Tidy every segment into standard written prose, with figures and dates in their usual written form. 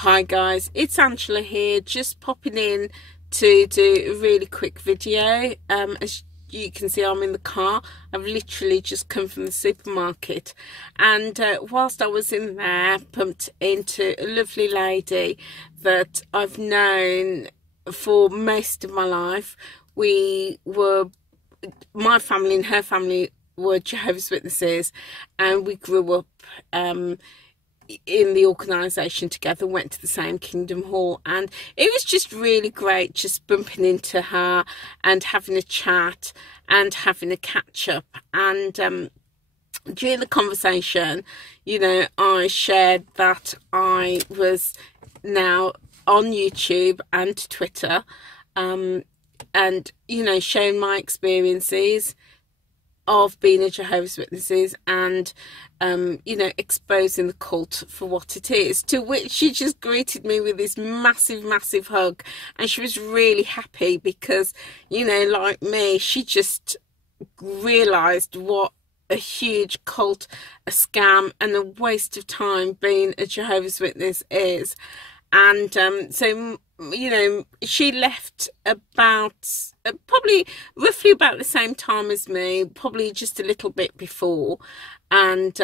Hi guys, it's Angela here, just popping in to do a really quick video. As you can see, I'm in the car. I've literally just come from the supermarket, and whilst I was in there, bumped into a lovely lady that I've known for most of my life. My family and her family were Jehovah's Witnesses, and we grew up in the organisation together, went to the same Kingdom Hall, and it was just really great just bumping into her and having a chat and having a catch up. And during the conversation, you know, I shared that I was now on YouTube and Twitter, and you know, sharing my experiences of being a Jehovah's Witnesses, and you know, exposing the cult for what it is, to which she just greeted me with this massive hug. And she was really happy because, you know, like me, she just realized what a huge cult, a scam and a waste of time being a Jehovah's Witness is. And so, you know, she left about probably roughly about the same time as me, probably just a little bit before. And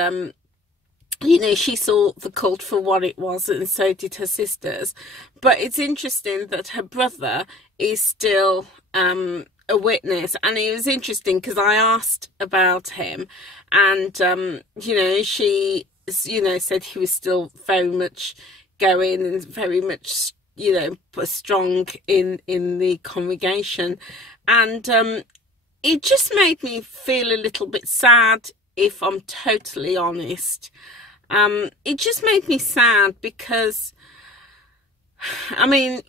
you know, she saw the cult for what it was, and so did her sisters. But it's interesting that her brother is still a witness, and it was interesting because I asked about him, and you know, she, you know, said he was still very much going and very much, you know, strong in the congregation. And it just made me feel a little bit sad, if I'm totally honest. It just made me sad because, I mean,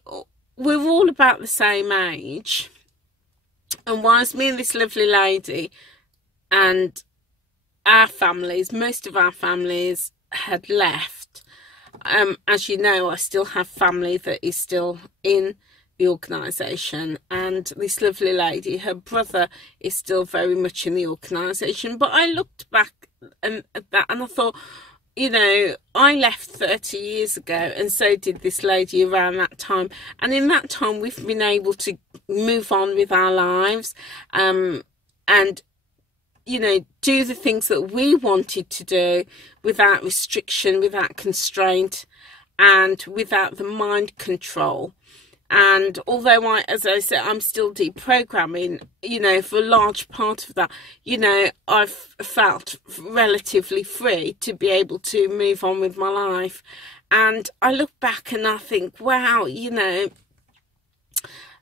we're all about the same age, and whilst me and this lovely lady and our families, most of our families had left, as you know, I still have family that is still in the organisation, and this lovely lady, her brother is still very much in the organisation. But I looked back at that and I thought, you know, I left 30 years ago, and so did this lady around that time, and in that time we've been able to move on with our lives, and you know, do the things that we wanted to do without restriction, without constraint, and without the mind control. And although as I said, I'm still deprogramming, you know, for a large part of that, you know, I've felt relatively free to be able to move on with my life. And I look back and I think, wow, you know,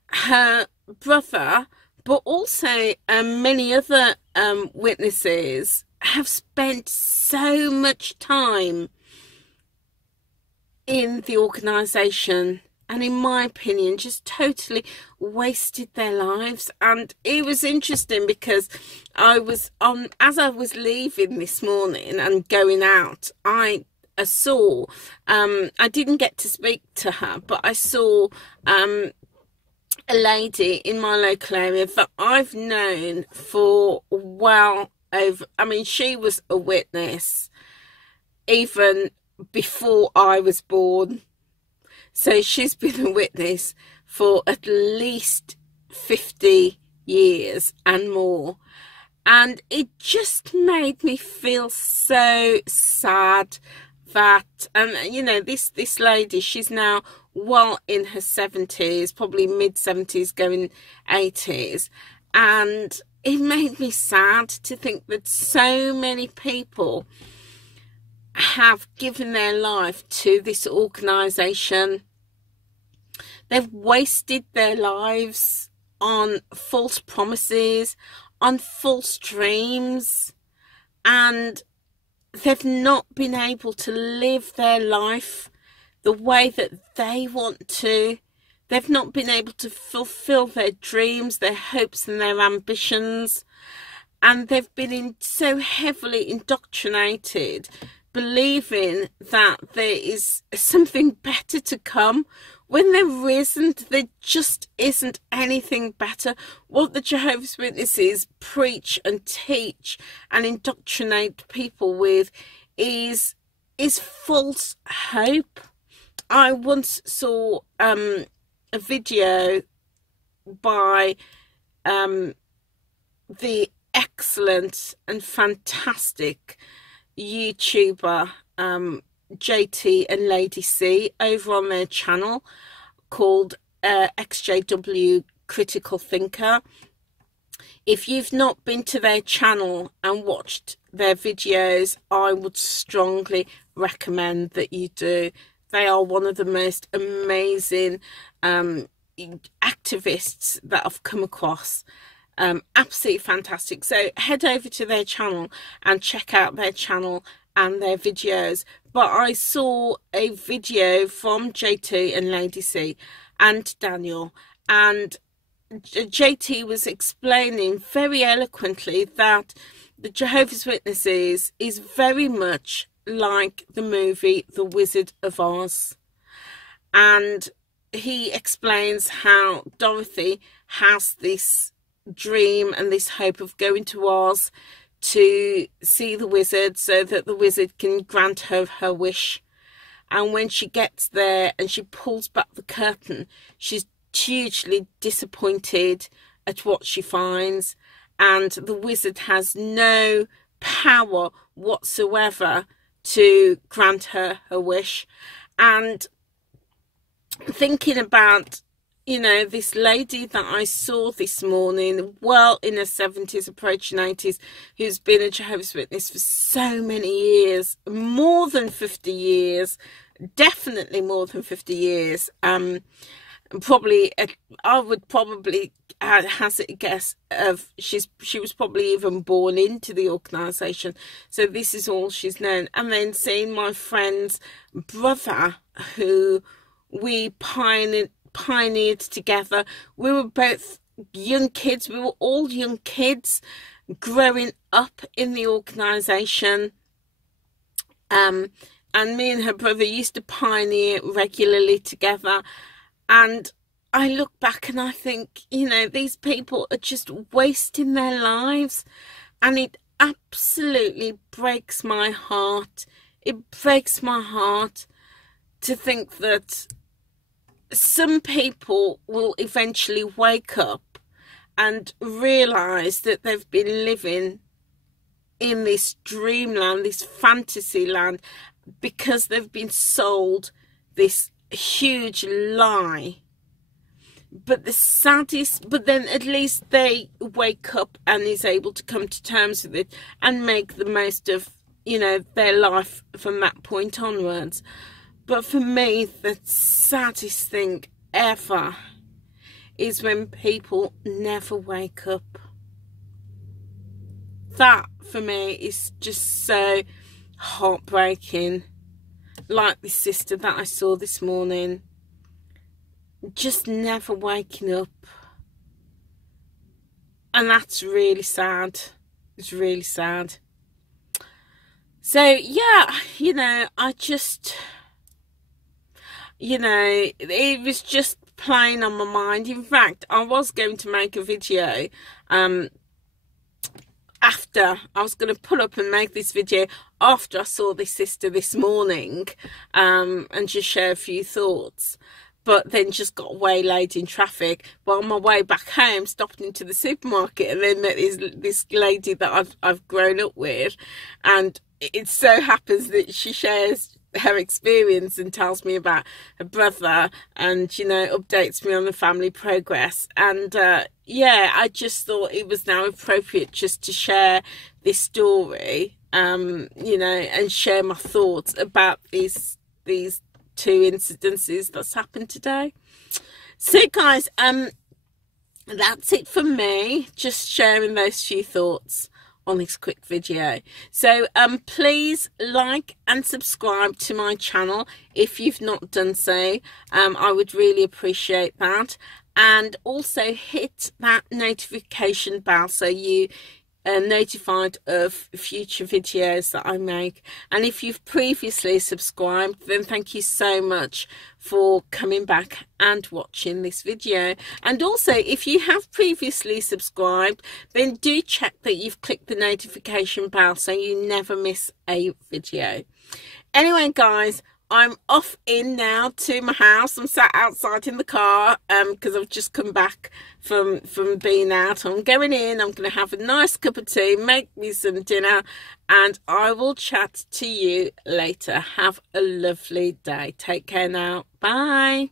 her brother, but also many other witnesses have spent so much time in the organisation, and in my opinion just totally wasted their lives. And it was interesting because I was as I was leaving this morning and going out, I saw, I didn't get to speak to her, but I saw a lady in my local area that I've known for well over, I mean, she was a witness even before I was born. So she's been a witness for at least 50 years and more. And it just made me feel so sad that, you know, this lady, she's now well in her 70s, probably mid 70s, going 80s. And it made me sad to think that so many people have given their life to this organisation. They've wasted their lives on false promises, on false dreams, and they've not been able to live their life the way that they want to. They've not been able to fulfill their dreams, their hopes and their ambitions, and they've been so heavily indoctrinated, believing that there is something better to come, when there isn't. There just isn't anything better. What the Jehovah's Witnesses preach and teach and indoctrinate people with is false hope. I once saw a video by the excellent and fantastic YouTuber JT and Lady C over on their channel called XJW Critical Thinker. If you've not been to their channel and watched their videos, I would strongly recommend that you do. They are one of the most amazing activists that I've come across. Absolutely fantastic. So head over to their channel and check out their channel and their videos. But I saw a video from JT and Lady C and Daniel, and JT was explaining very eloquently that the Jehovah's Witnesses is very much like the movie The Wizard of Oz. And he explains how Dorothy has this dream and this hope of going to Oz to see the wizard so that the wizard can grant her her wish. And when she gets there and she pulls back the curtain, she's hugely disappointed at what she finds, and the wizard has no power whatsoever to grant her her wish. And thinking about, you know, this lady that I saw this morning, well in her 70s, approaching 80s, who's been a Jehovah's Witness for so many years, more than 50 years, definitely more than 50 years. Probably, I would probably hazard a guess of she was probably even born into the organisation. So this is all she's known. And then seeing my friend's brother, who we pioneered together. We were both young kids. We were all young kids growing up in the organisation. And me and her brother used to pioneer regularly together. And I look back and I think, you know, these people are just wasting their lives. And it absolutely breaks my heart. It breaks my heart to think that some people will eventually wake up and realise that they've been living in this dreamland, this fantasy land, because they've been sold this huge lie. But the saddest, but then at least they wake up and is able to come to terms with it and make the most of, you know, their life from that point onwards. But for me, the saddest thing ever is when people never wake up. That for me is just so heartbreaking. Like this sister that I saw this morning, just never waking up. And that's really sad. It's really sad. So yeah, you know, I just, you know, it was just playing on my mind. In fact, I was going to make a video after, I was going to pull up and make this video after I saw this sister this morning, and just share a few thoughts, but then just got waylaid in traffic. But on my way back home, stopped into the supermarket and then met this lady that I've grown up with, and it so happens that she shares her experience and tells me about her brother, and, you know, updates me on the family progress. And yeah, I just thought it was now appropriate just to share this story, you know, and share my thoughts about these two incidences that's happened today. So guys, that's it for me, just sharing those few thoughts on this quick video. So please like and subscribe to my channel if you've not done so. I would really appreciate that. And also hit that notification bell so you are notified of future videos that I make. And if you've previously subscribed, then thank you so much for coming back and watching this video. And also, if you have previously subscribed, then do check that you've clicked the notification bell so you never miss a video. Anyway guys, I'm off in now to my house. I'm sat outside in the car because I've just come back from being out. I'm going in. I'm going to have a nice cup of tea, make me some dinner, and I will chat to you later. Have a lovely day. Take care now. Bye.